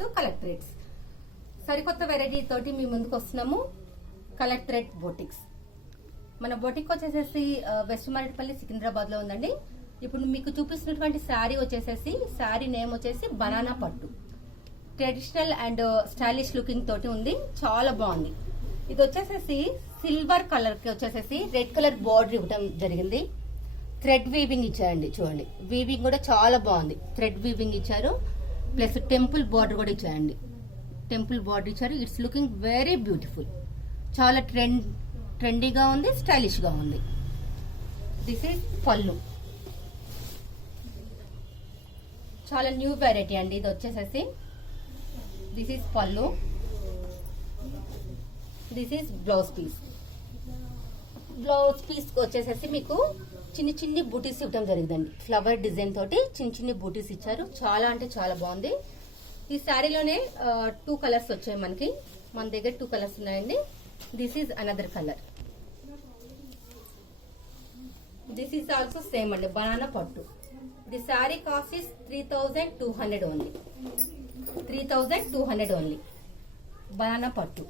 To collectorates. సరికొత్త variety తోటి మీ ముందుకు వస్తున్నాము. Collectorate boutiques. మన బోటిక్ వచ్చేసేసి వెస్ట్ మారేడుపల్లి సికింద్రాబాద్ లో ఉందండి. ఇప్పుడు మీకు చూపిస్తున్నటువంటి శారీ వచ్చేసేసి శారీ నేమ్ వచ్చేసి బనానా పట్టు. ట్రెడిషనల్ అండ్ స్టైలిష్ లుకింగ్ తోటి ఉంది. చాలా బాగుంది. ఇది వచ్చేసేసి సిల్వర్ కలర్ కి వచ్చేసేసి రెడ్ కలర్ బార్డర్ ఇవ్వడం జరిగింది. థ్రెడ్ వీవింగ్ ఇచ్చారండి. చూడండి, వీవింగ్ కూడా చాలా బాగుంది. థ్రెడ్ వీవింగ్ ఇచ్చారు, ప్లస్ టెంపుల్ బార్డర్ కూడా ఇచ్చారండి. టెంపుల్ బార్డర్ ఇచ్చారు. It's looking very beautiful. చాలా ట్రెండీగా ఉంది, స్టైలిష్ గా ఉంది. దిస్ ఈజ్ పళ్ళు. చాలా న్యూ వెరైటీ అండి ఇది వచ్చేసేసి. This is pallu. This is blouse piece. Blouse piece వచ్చేసేసి మీకు చిన్ని చిన్ని బూటీస్ ఇవ్వడం జరిగిందండి. ఫ్లవర్ డిజైన్ తోటి చిన్ని చిన్ని బూటీస్ ఇచ్చారు. చాలా అంటే చాలా బాగుంది. ఈ శారీలోనే 2 కలర్స్ వచ్చాయి మనకి. మన దగ్గర 2 కలర్స్ ఉన్నాయండి. This is another colour. This is also same అండి, బనానా పట్టు. The sari cost is 3200 only. 3200 only. Banana పట్టు.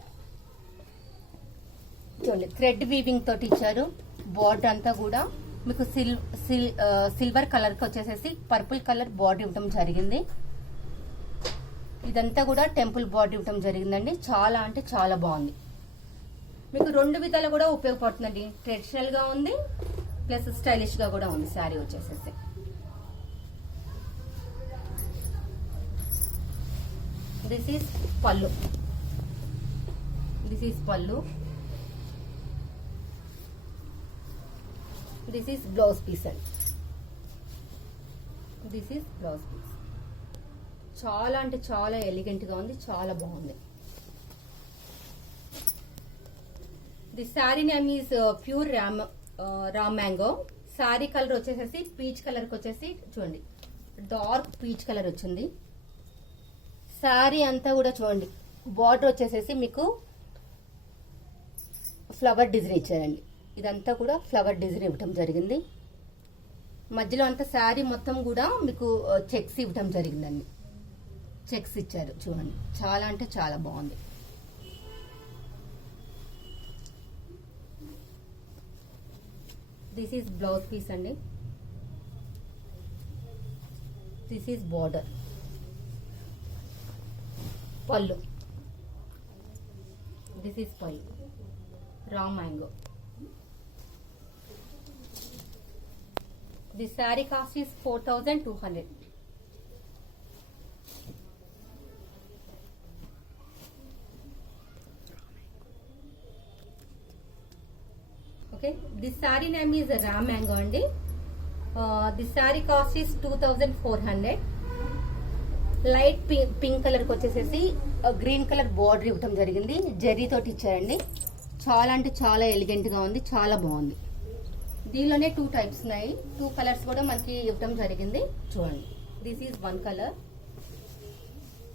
చూడండి, థ్రెడ్ వీవింగ్ తోటి ఇచ్చారు. బార్డర్ అంతా కూడా మీకు సిల్వర్ కలర్ కి వచ్చేసేసి పర్పుల్ కలర్ బార్డర్ ఇవ్వడం జరిగింది. ఇదంతా కూడా టెంపుల్ బార్డర్ ఇవ్వడం జరిగిందండి. చాలా అంటే చాలా బాగుంది. మీకు 2 విధాలు కూడా ఉపయోగపడుతుందండి. ట్రెడిషనల్ గా ఉంది, ప్లస్ స్టైలిష్ గా కూడా ఉంది శారీ వచ్చేసేసి. This is pallu. This is pallu. This is blouse piece అండి. This is blouse piece. చాలా అంటే చాలా ఎలిగెంట్ గా ఉంది. చాలా బాగుంది. The sari name is pure raw mango. Sari colour వచ్చేసేసి పీచ్ కలర్ కి వచ్చేసి చూడండి, డార్క్ పీచ్ కలర్ వచ్చింది. శారీ అంతా కూడా చూడండి, బార్డర్ వచ్చేసేసి మీకు ఫ్లవర్ డిజైన్ ఇచ్చారండి. ఇదంతా కూడా ఫ్లవర్ డిజైన్ ఇవ్వటం జరిగింది. మధ్యలో అంతా శారీ మొత్తం కూడా మీకు చెక్స్ ఇవ్వటం జరిగిందండి. చెక్స్ ఇచ్చారు. చూడండి, చాలా అంటే చాలా బాగుంది. దిస్ ఈజ్ బ్లౌజ్ పీస్ అండి. This is border. పళ్ళు. దిస్ ఈజ్ పళ్ళు. Raw mango. The saree cost is 4200. Okay, this saree name is Ram Mango andi. This saree cost is 2400. Light pink colour కి వచ్చేసేసి గ్రీన్ కలర్ బార్డర్ ఇవ్వటం జరిగింది. జరీ తోటి ఇచ్చారండి. చాలా అంటే చాలా ఎలిగెంట్ గా ఉంది. చాలా బాగుంది. దీనిలోనే 2 టైప్స్ ఉన్నాయి. 2 కలర్స్ కూడా మనకి ఇవ్వడం జరిగింది. చూడండి, this is 1 colour.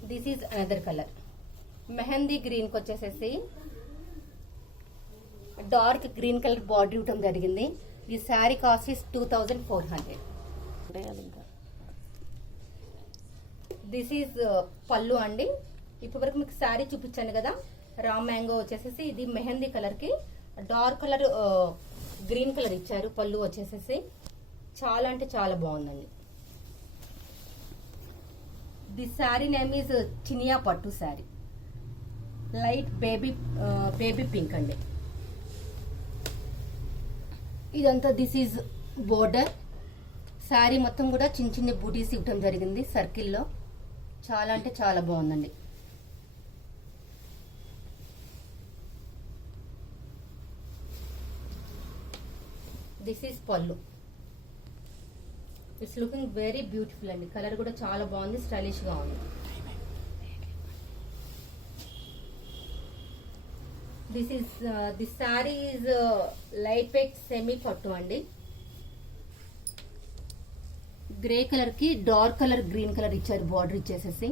This is another colour. Mehndi green కి వచ్చేసేసి డార్క్ గ్రీన్ కలర్ బార్డర్ ఇవ్వడం జరిగింది. ఈ sari cost is 2400. This is పళ్ళు అండి. ఇప్పటి వరకు మీకు శారీ చూపించాను కదా, రామ్ మ్యాంగో వచ్చేసేసి ఇది మెహందీ కలర్ కి డార్క్ కలర్ గ్రీన్ కలర్ ఇచ్చారు. పళ్ళు వచ్చేసేసి చాలా అంటే చాలా బాగుందండి. The sari name is Chiniya పట్టు శారీ. లైట్ బేబీ పింక్ అండి. ఇదంతా దిస్ ఈజ్ బోర్డర్. శారీ మొత్తం కూడా చిన్న చిన్న బూటీస్ ఇవ్వడం జరిగింది సర్కిల్లో. చాలా అంటే చాలా బాగుందండి. దిస్ ఈజ్ పళ్ళు. ఇట్స్ లుకింగ్ వెరీ బ్యూటిఫుల్ అండి. కలర్ కూడా చాలా బాగుంది, స్టైలిష్ గా ఉంది. This sari is light weight semi పట్టు అండి. గ్రే కలర్ కి డార్క్ కలర్ గ్రీన్ కలర్ ఇచ్చారు. బార్డర్ ఇచ్చేసేసి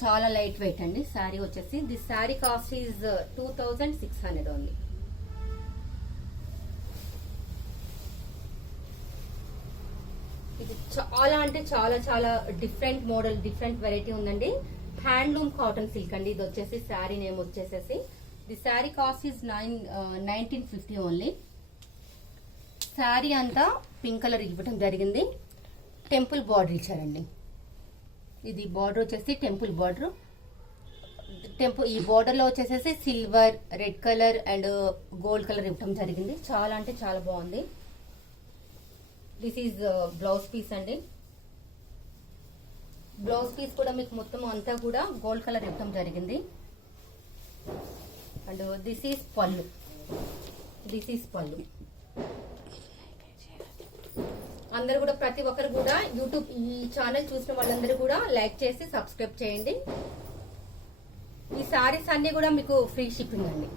చాలా లైట్ వెయిట్ అండి శారీ వచ్చేసి. This sari cost is 2600 only. ఇది చాలా అంటే చాలా చాలా డిఫరెంట్ మోడల్, డిఫరెంట్ వెరైటీ ఉందండి. హ్యాండ్లూమ్ కాటన్ సిల్క్ అండి. ఇది వచ్చేసి శారీ నేమ్ వచ్చేసేసి the sari cost is 1950 only. Sari అంతా పింక్ కలర్ ఇవ్వడం జరిగింది. టెంపుల్ బార్డర్ ఇచ్చారండి. ఇది బార్డర్ వచ్చేసి టెంపుల్ బార్డర్. ఈ బార్డర్ లో వచ్చేసేసి silver, red colour and gold colour ఇవ్వడం జరిగింది. చాలా అంటే చాలా బాగుంది. దిస్ ఈజ్ బ్లౌజ్ పీస్ అండి. బ్లౌజ్ పీస్ కూడా మీకు మొత్తం అంతా కూడా గోల్డ్ కలర్ ఇవ్వడం జరిగింది. అండ్ దిస్ ఈజ్ పళ్ళు. అందరూ కూడా ప్రతి ఒక్కరు కూడా యూట్యూబ్ ఈ ఛానల్ చూసిన వాళ్ళందరూ కూడా లైక్ చేసి సబ్స్క్రైబ్ చేయండి. ఈ సారీస్ అన్ని కూడా మీకు ఫ్రీ షిప్పింగ్ అండి.